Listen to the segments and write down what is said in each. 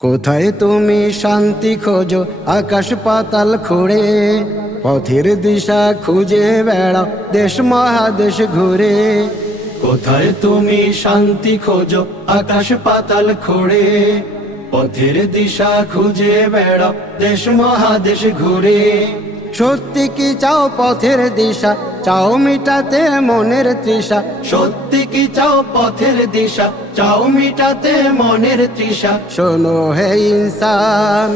কোথায় তুমি শান্তি খোঁজো আকাশ পাতাল খুঁড়ে, পথের দিশা খুঁজে বেড়াও দেশ মহাদেশ ঘুরে। কোথায় তুমি শান্তি খোঁজো আকাশ পাতাল খুঁড়ে, পথের দিশা খুঁজে বেড়াও দেশ মহাদেশ ঘুরে। সত্যি কি চাও পথের দিশা, চাও মিটাতে মনের তৃষা। সত্যি কি চাও পথের দিশা, চাও মিটাতে মনের তৃষা। শোনো হে ইনসান,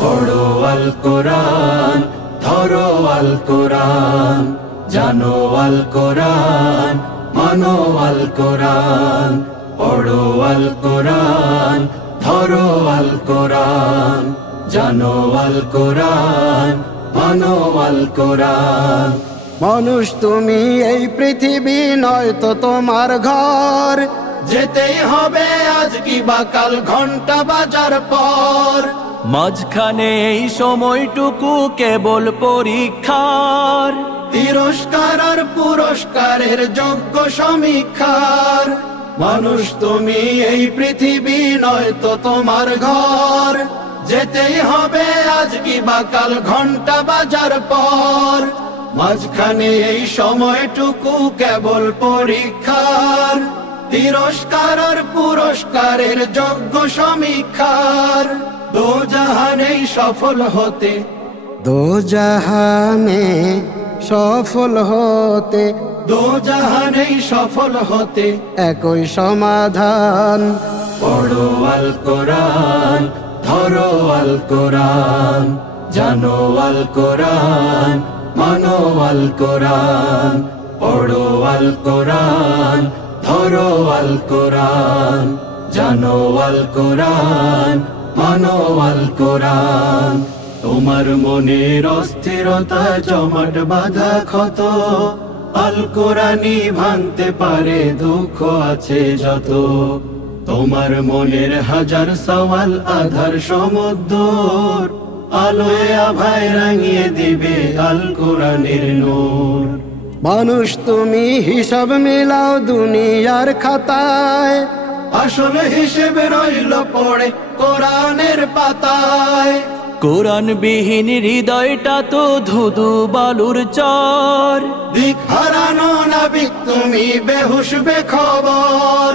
পড়ো আল কোরআন, ধরো আল কোরআন, জানো আল কোরআন, মানো আল কোরআন। পড়ো আল কোরআন, ধরো আল কোরআন, জানো আল কোরআন, মানো আল কোরআন। মানুষ তুমি এই পৃথিবী নয় তো তোমার ঘর, যেতেই হবে আজ কি বা কাল ঘন্টা বাজার পর। মাঝখানে এই সময়টুকু কেবল পরীক্ষার, তিরস্কার আর পুরস্কারের যোগ্য সমীক্ষার। মানুষ তুমি এই পৃথিবী নয় তো তোমার ঘর, যেতেই হবে আজ কি বা কাল ঘন্টা বাজার পর। মাঝখানে এই সময়টুকু কেবল পরীক্ষার, তিরস্কার আর পুরস্কারের যোগ্য সমীক্ষার। দোজাহানে সফল হতে, দোজাহানে সফল হতে, দোজাহানে সফল হতে একই সমাধান। পড়ো আল কোরআন, ধরো আল কোরআন, জানো আল কোরআন, মানো আল কোরআন। পড়ো আল কোরআন, ধরো আল কোরআন, জানো আল কোরআন, মানো আল কোরআন। তোমার মনের অস্থিরতা জমাট বাঁধা ক্ষত, আল কোরআনই ভাঙতে পারে দুঃখ আছে যত। তোমার মনের হাজার সওয়াল আধার সমুদ্র, আলোয় আভায় রাঙিয়ে দিবে আল কোরআনের নূর। মানুষ তুমি হিসাব মিলাও দুনিয়ার খাতায়, আসল হিসেব রইল পড়ে কোরআনের পাতায়। কোরআনবিহীন হৃদয়টা তো ধুধু বালুর চর। দিক হারানো নাবিক তুমি বেহুশ বেখবর।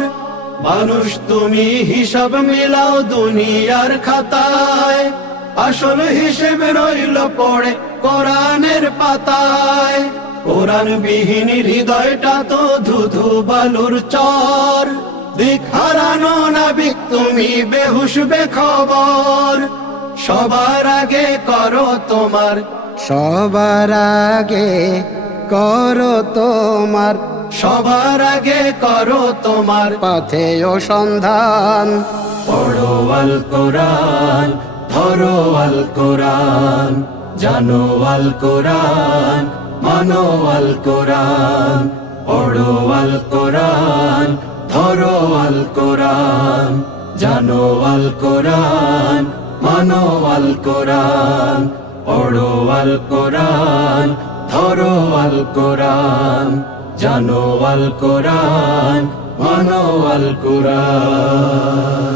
মানুষ তুমি হিসাব মিলাও দুনিয়ার খাতায়, আসল হিসেব রইল পড়ে কোরআনের পাতায়। কোরআনবিহীন হৃদয়টা তো ধুধু বালুর চর। দিক হারানো নাবিক তুমি বেহুশ বেখবর। সবার আগে করো তোমার, সবার আগে করো তোমার, সবার আগে করো তোমার পথে ও সন্ধান। পড়ো আল কোরআন, ধরো আল কোরআন, জানো আল কোরআন, মানো আল কোরআন। পড়ো আল কোরআন, ধরো আল কোরআন, জানো আল কোরআন, মানো আল কোরআন। পড়ো আল কোরআন, ধরো আল কোরআন, জানো আল কোরআন, মানো আল কোরআন।